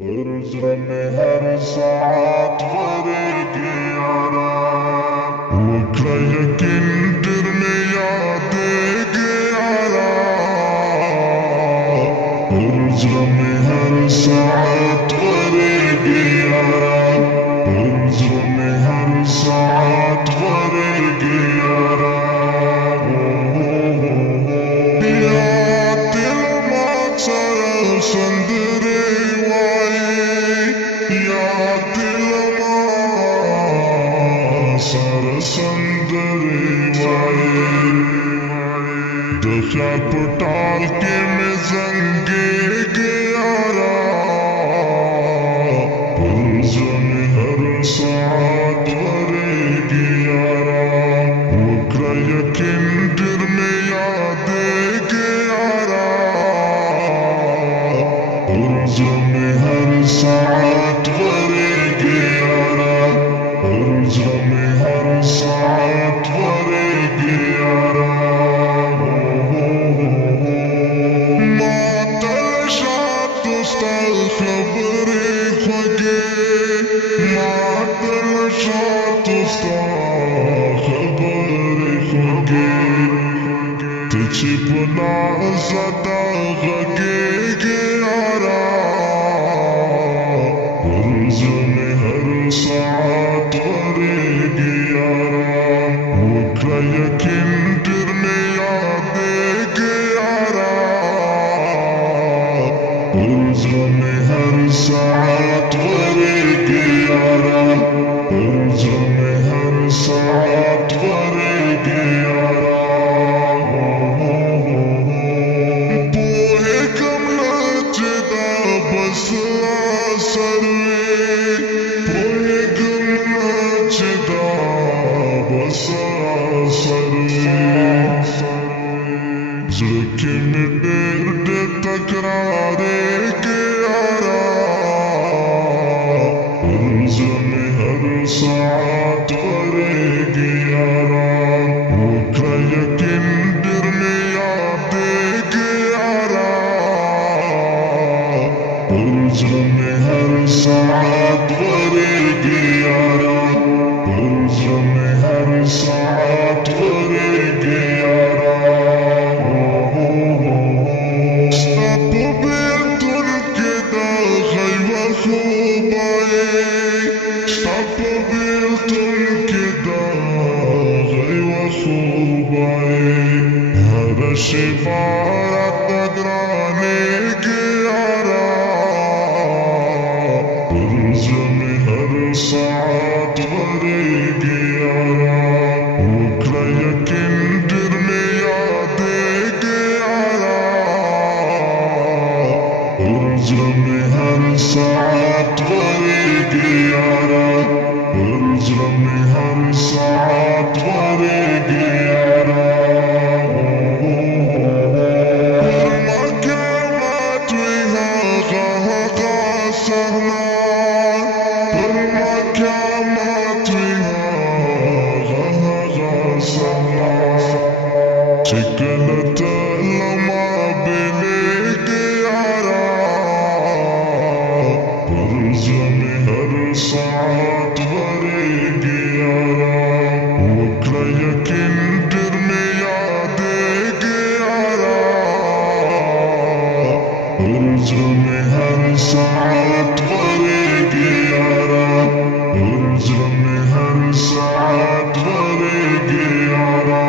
برزر में हर साथ भरेगी आराम वक्र यकीन दिल में याद देगी आराम برزر में हर साथ भरेगी आराम برزر में हर साथ भरेगी आराम या दिल माचरा संदरे सरसंदरी वाई दशा पटाल के में जंगे ग्यारा बुर्ज़ में हर साथ भरेगी यारा वक्र यकीन दिल में याद ग्यारा बुर्ज़ में हर साथ भरेगी यारा बुर्ज़ में हर साथ भरेगी आराम मातल शात उस्ताद खबरे खगे मातल शात उस्ताद खबरे खगे तुझे पुना सदा खगे ग्यारा बुर्ज़ में हर साथ भरेगी आराम वक्र यकीन दिल में याद ग्यारा बुर्ज़ में हर साथ भरेगी आराम बुर्ज़ में हर साथ भरेगी आराम बोहे कमला चिदा बस आसरे बोहे कमला चिदा बस आसरे ज़ुल्फ़े में दर्द तकरारे ग्यारा बुर्ज़ में हर साथ भरेगी आराम वक्र यकीन दिल में याद ग्यारा बुर्ज़ में हर साथ भरेगी आराम बुर्ज़ में हर साथ भरेगी आराम स्टॉप बेतुल के दाग़ वख़ूबाए स्टॉप बेतुल के दाग़ वख़ूबाए हर शिफारा तगराने ग्यारा बुर्ज़ में हर साथ भरेगी आराम वक्र यकीन दिल में याद ग्यारा बुर्ज़ में हर साथ भरेगी आराम बुर्ज़ में हर साथ भरेगी आराम Çıkılıt lama bilik yara बुर्ज़ में हर साथ भरेगी यारा वक्र यकीन दिल में याद ग्यारा बुर्ज़ में हर साथ भरेगी यारा बुर्ज़ में हर साथ भरेगी यारा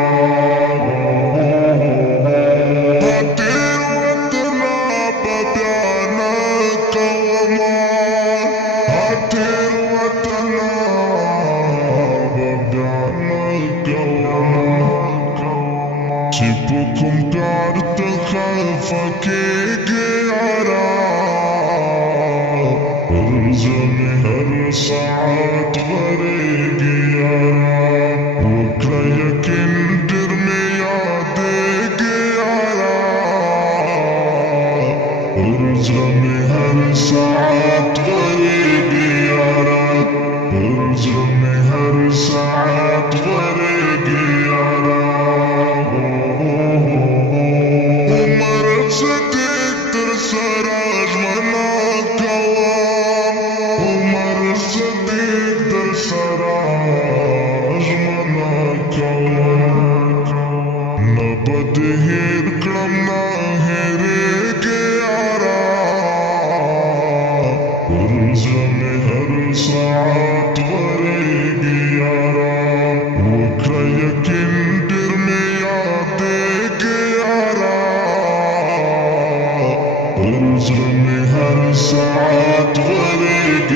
Cipukum kartı kalfake gyara बुर्ज़ में हर साथ भरेगी यारा वक्र यकीन दिल में याद ग्यारा बुर्ज़ में हर साथ भरेगी यारा बुर्ज़ में हर साथ भरेगी यारा उमर से देख तर सराज मना कवा بدهير كرمنا هيريك يارا ارزمي هر ساعات وريق يارا وكرا كندر مياديك يارا ارزمي هر ساعات وريق